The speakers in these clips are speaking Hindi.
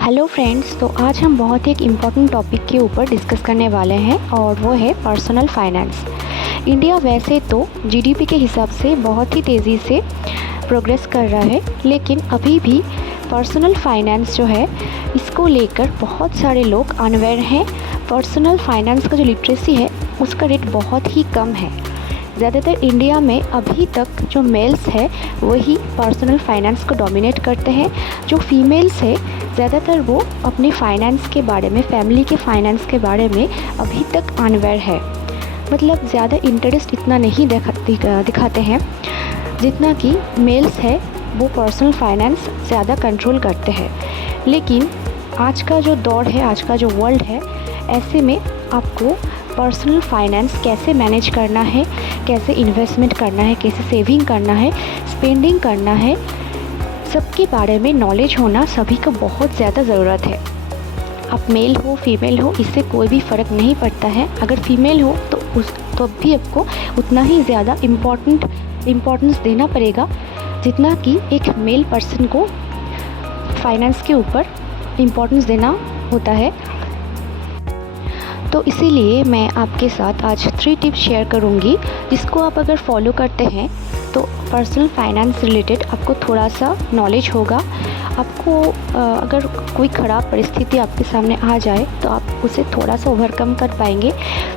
हेलो फ्रेंड्स, तो आज हम बहुत ही एक इम्पॉर्टेंट टॉपिक के ऊपर डिस्कस करने वाले हैं और वो है पर्सनल फाइनेंस। इंडिया वैसे तो जीडीपी के हिसाब से बहुत ही तेज़ी से प्रोग्रेस कर रहा है, लेकिन अभी भी पर्सनल फाइनेंस जो है इसको लेकर बहुत सारे लोग अनअवेयर हैं। पर्सनल फाइनेंस का जो लिटरेसी है उसका रेट बहुत ही कम है। ज़्यादातर इंडिया में अभी तक जो मेल्स है वही पर्सनल फाइनेंस को डोमिनेट करते हैं। जो फीमेल्स है ज़्यादातर वो अपने फाइनेंस के बारे में, फैमिली के फाइनेंस के बारे में अभी तक अनअवेयर है। मतलब ज़्यादा इंटरेस्ट इतना नहीं दिखाते हैं जितना कि मेल्स है वो पर्सनल फाइनेंस ज़्यादा कंट्रोल करते हैं। लेकिन आज का जो दौर है, आज का जो वर्ल्ड है, ऐसे में आपको पर्सनल फाइनेंस कैसे मैनेज करना है, कैसे इन्वेस्टमेंट करना है, कैसे सेविंग करना है, स्पेंडिंग करना है, सबके बारे में नॉलेज होना सभी को बहुत ज़्यादा ज़रूरत है। आप मेल हो फीमेल हो इससे कोई भी फ़र्क नहीं पड़ता है। अगर फीमेल हो तो भी आपको उतना ही ज़्यादा इम्पोर्टेंस देना पड़ेगा जितना कि एक मेल पर्सन को फाइनेंस के ऊपर इम्पोर्टेंस देना होता है। तो इसीलिए मैं आपके साथ आज 3 टिप्स शेयर करूंगी जिसको आप अगर फॉलो करते हैं तो पर्सनल फाइनेंस रिलेटेड आपको थोड़ा सा नॉलेज होगा। आपको अगर कोई ख़राब परिस्थिति आपके सामने आ जाए तो आप उसे थोड़ा सा ओवरकम कर पाएंगे।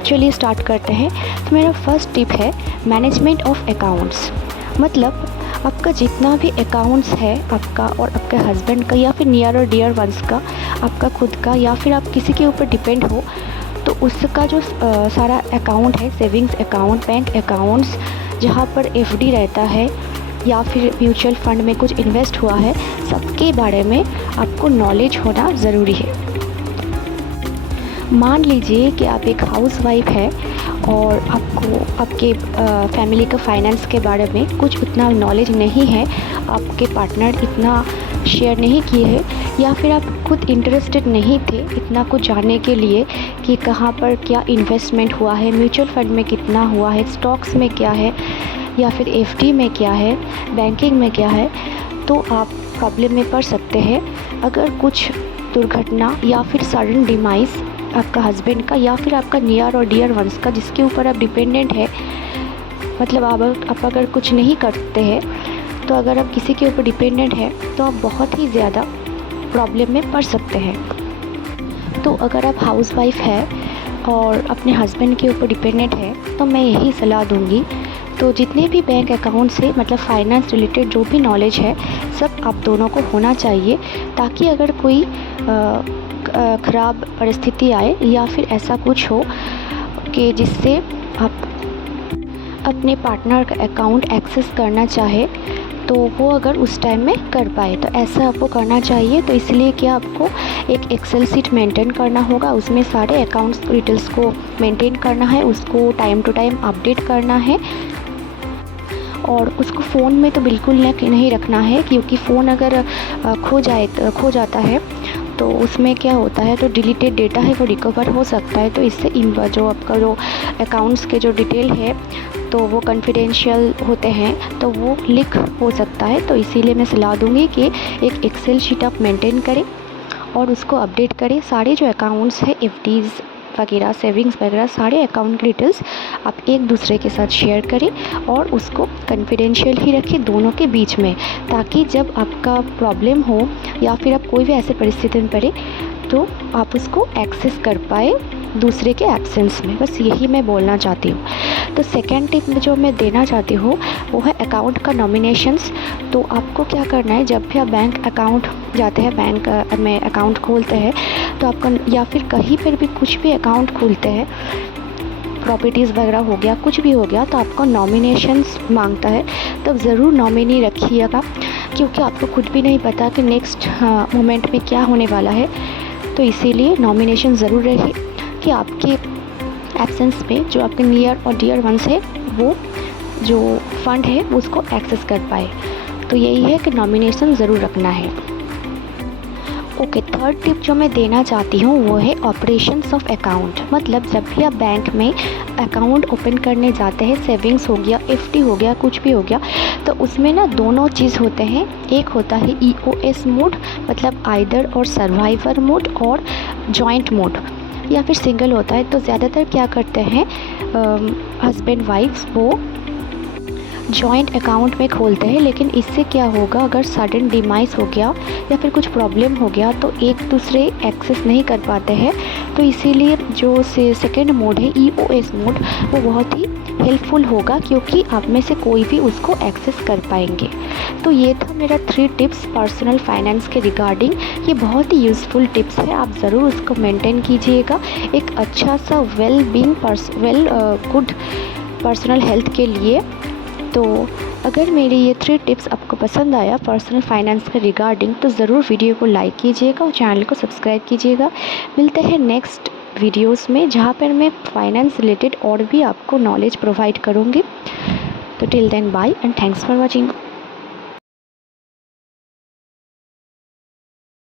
चलिए स्टार्ट करते हैं। तो मेरा फर्स्ट टिप है मैनेजमेंट ऑफ अकाउंट्स। मतलब आपका जितना भी अकाउंट्स है आपका और आपके हस्बैंड का या फिर नियर और डियर वंस का, आपका खुद का या फिर आप किसी के ऊपर डिपेंड हो, तो उसका जो सारा अकाउंट है, सेविंग्स अकाउंट, बैंक अकाउंट्स, जहाँ पर एफडी रहता है या फिर म्यूचुअल फंड में कुछ इन्वेस्ट हुआ है, सबके बारे में आपको नॉलेज होना ज़रूरी है। मान लीजिए कि आप एक हाउसवाइफ है और आपको आपके फैमिली का फाइनेंस के बारे में कुछ उतना नॉलेज नहीं है, आपके पार्टनर इतना शेयर नहीं किए हैं या फिर आप खुद इंटरेस्टेड नहीं थे इतना कुछ जानने के लिए कि कहाँ पर क्या इन्वेस्टमेंट हुआ है, म्यूचुअल फंड में कितना हुआ है, स्टॉक्स में क्या है या फिर एफडी में क्या है, बैंकिंग में क्या है, तो आप प्रॉब्लम में पड़ सकते हैं। अगर कुछ दुर्घटना या फिर सडन डिमाइस आपका हस्बैंड का या फिर आपका नियर और डियर वंस का जिसके ऊपर आप डिपेंडेंट है, मतलब आप अगर कुछ नहीं करते हैं तो अगर आप किसी के ऊपर डिपेंडेंट है तो आप बहुत ही ज़्यादा प्रॉब्लम में पड़ सकते हैं। तो अगर आप हाउसवाइफ है और अपने हस्बैंड के ऊपर डिपेंडेंट है तो मैं यही सलाह दूंगी, तो जितने भी बैंक अकाउंट्स है, मतलब फाइनेंस रिलेटेड जो भी नॉलेज है सब आप दोनों को होना चाहिए, ताकि अगर कोई ख़राब परिस्थिति आए या फिर ऐसा कुछ हो कि जिससे आप अपने पार्टनर का अकाउंट एक्सेस करना चाहे तो वो अगर उस टाइम में कर पाए, तो ऐसा आपको करना चाहिए। तो इसलिए क्या आपको एक एक्सेल शीट मेंटेन करना होगा, उसमें सारे अकाउंट्स डिटेल्स को मेंटेन करना है, उसको टाइम टू टाइम अपडेट करना है और उसको फ़ोन में तो बिल्कुल नहीं रखना है, क्योंकि फ़ोन अगर खो जाता है तो उसमें क्या होता है, तो डिलीटेड डेटा है वो रिकवर हो सकता है। तो इससे जो आपका जो अकाउंट्स के जो डिटेल है तो वो कॉन्फिडेंशियल होते हैं, तो वो लीक हो सकता है। तो इसीलिए मैं सलाह दूंगी कि एक एक्सेल शीट आप मेंटेन करें और उसको अपडेट करें। सारे जो अकाउंट्स हैं, एफडीज़ वगैरह, सेविंग्स वगैरह, सारे अकाउंट की डिटेल्स आप एक दूसरे के साथ शेयर करें और उसको कॉन्फिडेंशियल ही रखें दोनों के बीच में, ताकि जब आपका प्रॉब्लम हो या फिर आप कोई भी ऐसे परिस्थिति में पड़े तो आप उसको एक्सेस कर पाए दूसरे के एब्सेंस में। बस यही मैं बोलना चाहती हूँ। तो सेकेंड टिप जो मैं देना चाहती हूँ वो है अकाउंट का नॉमिनेशंस। तो आपको क्या करना है, जब भी आप बैंक अकाउंट जाते हैं, बैंक में अकाउंट खोलते हैं, तो आपका या फिर कहीं पर भी कुछ भी अकाउंट खोलते हैं, प्रॉपर्टीज़ वगैरह हो गया, कुछ भी हो गया, तो आपका नॉमिनेशंस मांगता है। तब ज़रूर नॉमिनी रखिएगा, क्योंकि आपको खुद भी नहीं पता कि नेक्स्ट मोमेंट में क्या होने वाला है। तो इसीलिए नॉमिनेशन ज़रूर रहे कि आपके एब्सेंस में जो आपके नियर और डियर वंस है वो जो फंड है उसको एक्सेस कर पाए। तो यही है कि नॉमिनेशन ज़रूर रखना है। ओके, थर्ड टिप जो मैं देना चाहती हूँ वो है ऑपरेशंस ऑफ अकाउंट। मतलब जब भी आप बैंक में अकाउंट ओपन करने जाते हैं, सेविंग्स हो गया, एफडी हो गया, कुछ भी हो गया, तो उसमें ना दोनों चीज़ होते हैं। एक होता है ईओएस मोड, मतलब आइदर और सर्वाइवर मोड, और जॉइंट मोड, या फिर सिंगल होता है। तो ज़्यादातर क्या करते हैं हस्बैंड वाइफ्स, वो जॉइंट अकाउंट में खोलते हैं। लेकिन इससे क्या होगा, अगर सडन डिमाइस हो गया या फिर कुछ प्रॉब्लम हो गया तो एक दूसरे एक्सेस नहीं कर पाते हैं। तो इसीलिए जो सेकेंड मोड है ईओएस मोड, वो बहुत ही हेल्पफुल होगा, क्योंकि आप में से कोई भी उसको एक्सेस कर पाएंगे। तो ये था मेरा 3 टिप्स पर्सनल फाइनेंस के रिगार्डिंग। ये बहुत ही यूज़फुल टिप्स है, आप ज़रूर उसको मेंटेन कीजिएगा एक अच्छा सा गुड पर्सनल हेल्थ के लिए। तो अगर मेरी ये 3 टिप्स आपको पसंद आया पर्सनल फाइनेंस के रिगार्डिंग, तो ज़रूर वीडियो को लाइक कीजिएगा और चैनल को सब्सक्राइब कीजिएगा। मिलते हैं नेक्स्ट वीडियोस में, जहाँ पर मैं फाइनेंस रिलेटेड और भी आपको नॉलेज प्रोवाइड करूँगी। तो till then bye and thanks for watching.